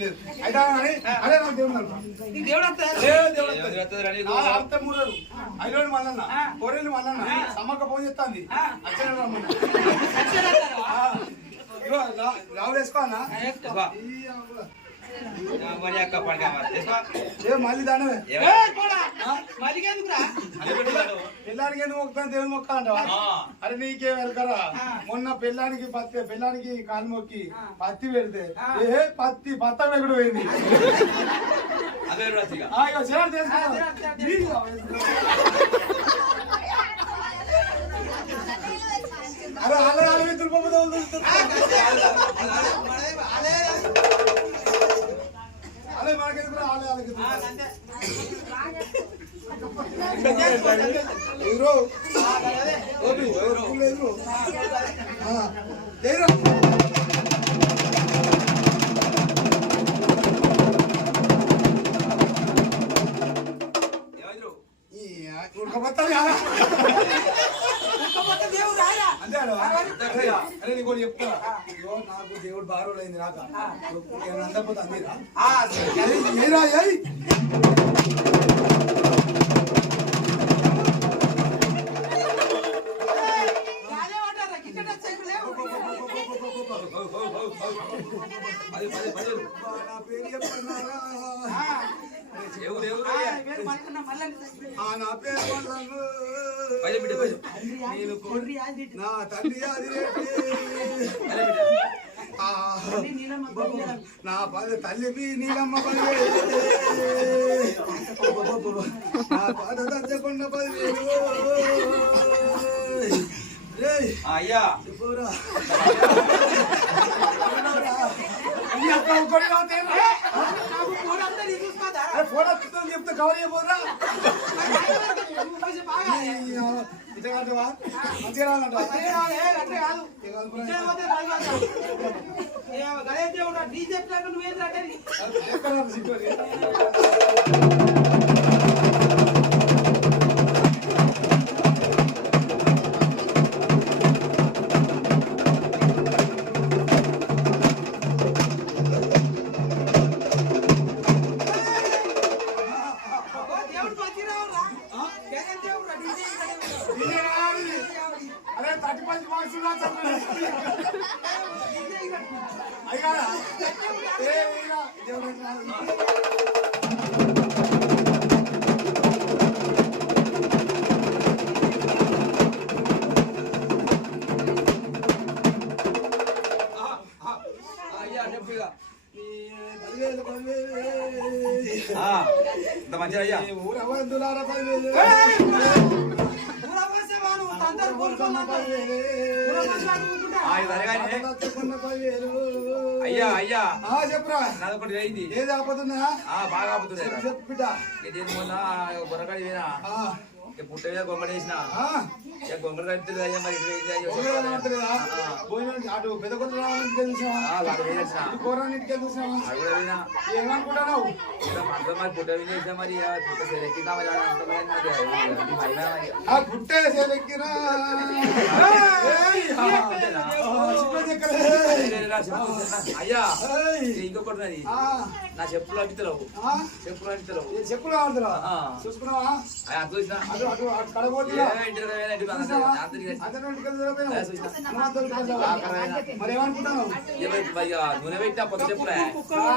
లేదు. అయితే అదే నాకు దేవుడు కనుక నీకు దేవుడు వస్తాడా? ఏ దేవుడు ఎవరు వస్తాడు. వస్తారా నీకు? ఆ, అంత మూడరు ఐలోని మల్లన్న కోరేలు మల్లన్న సమ్మక్క ఫోన్ చేస్తాంది. అచ్చన రమ్మన్న. సత్యనారాయణ. ఆ, ఇగో రా- రావులు వేసుకో అన్న. మళ్ళీ దానవే. పిల్లానికి ఎందుకు మొక్కుతాను దేవుని మొక్కాలంటావా ఆ. అరే నీకే వెనకరా. మొన్న పిల్లానికి పత్తి పిల్లానికి కాలు మొక్కి పత్తి పెడితే. ఏ పత్తి పత్త వెగుడు పోయింది అరే అలా అలా దుర్పపోతే ఇగో నాకు దేవుడు బారోడైంది అయింది అందపోతే నేను అందకపోతే అందిరా ఆ, నా పేరు తండ్రి నా తండ్రి అది తల్లి నీలమ్మ తల్లి నా పది పది పాద అయ్యా పోరా. ఈ అక్క ఒక్కడి రాతేనా? నాకు ఫోన్ అంతా నీకు చూసుకోదా? అరే ఫోన్ వస్తుందని చెప్తే కవర్ అయిపోరా నువ్వు పైసలు బాగా ఇట్లా కాదువా? మంచిగా రావాలంటవా? అదే రాలే, అట్లే మంచిగా అయ్యా ఈ ఊరు అవ్వద్దులారా పదివేలు. అయ్యా అయ్యా ఆ, చెప్పురా. నాది ఒకటి అయింది ఏది ఆపదున్నా ఆ బాగా ఆపుతుంది చెప్పు బిడ్డ. ఇది మొన్న బొరకాడి పోయినా పుట్ట మీద గొంగడ గొంగడ కడుతుంది అయ్యా మరి అటు పెద్ద కొత్త కూరన్నిటికి చూసావా ఏమనుకుంటున్నావు? మరి పుట్ట చేసినా మరి పుట్ట సెలెక్కిందా మరి. ఆ గుట్టే సేలెక్కిరా. చెప్పు, చెప్పు. అయ్యా ఇంకొకటి నా చెప్పులు అడుగుతలేవు ఆ, చెప్పులు అడుగుతలేవు ఈ చెప్పులు. చూసుకున్నావా? నూనె కొత్త చెప్పులే. ఆ,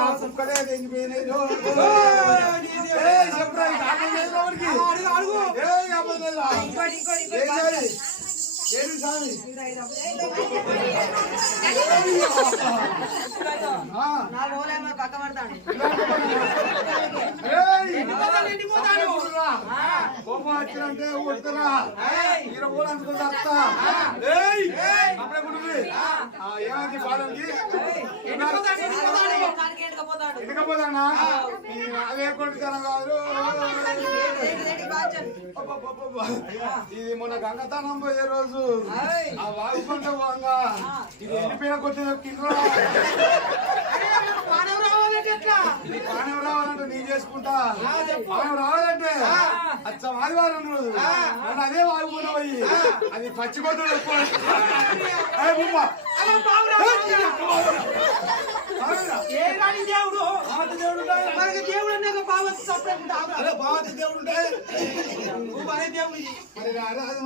కోపం వచ్చినంటే. ఏయ్. ఈయన కూడా అనుకుంటా అత్త. అప్పుడే. ఆ, ఏమైంది పాడడానికి? ఎండిపోతాడు, ఇది మొన్న గంగతనం పోయే రోజు ఏయ్. ఆ వాగుకుంటే పోగా ఇది ఎండిపోయిన కొద్ది కింద రావాలంటే ఇది పానం రావాలంటే నీ చేసుకుంటా పానం రావాలంటే అచ్చ ఆదివారం రోజు మొన్న అదే వాగుకున్న పోయి అది పచ్చి అలా పావురా, పావురా. ఏ రాని దేవుడు దేవుడు ఉంటాడు. మనకి దేవుడు అన్నాక బావత్తు సపరేట్ అరే బావతి దేవుడు ఉంటే నువ్వు మరే దేవుడిది మరి రారాజు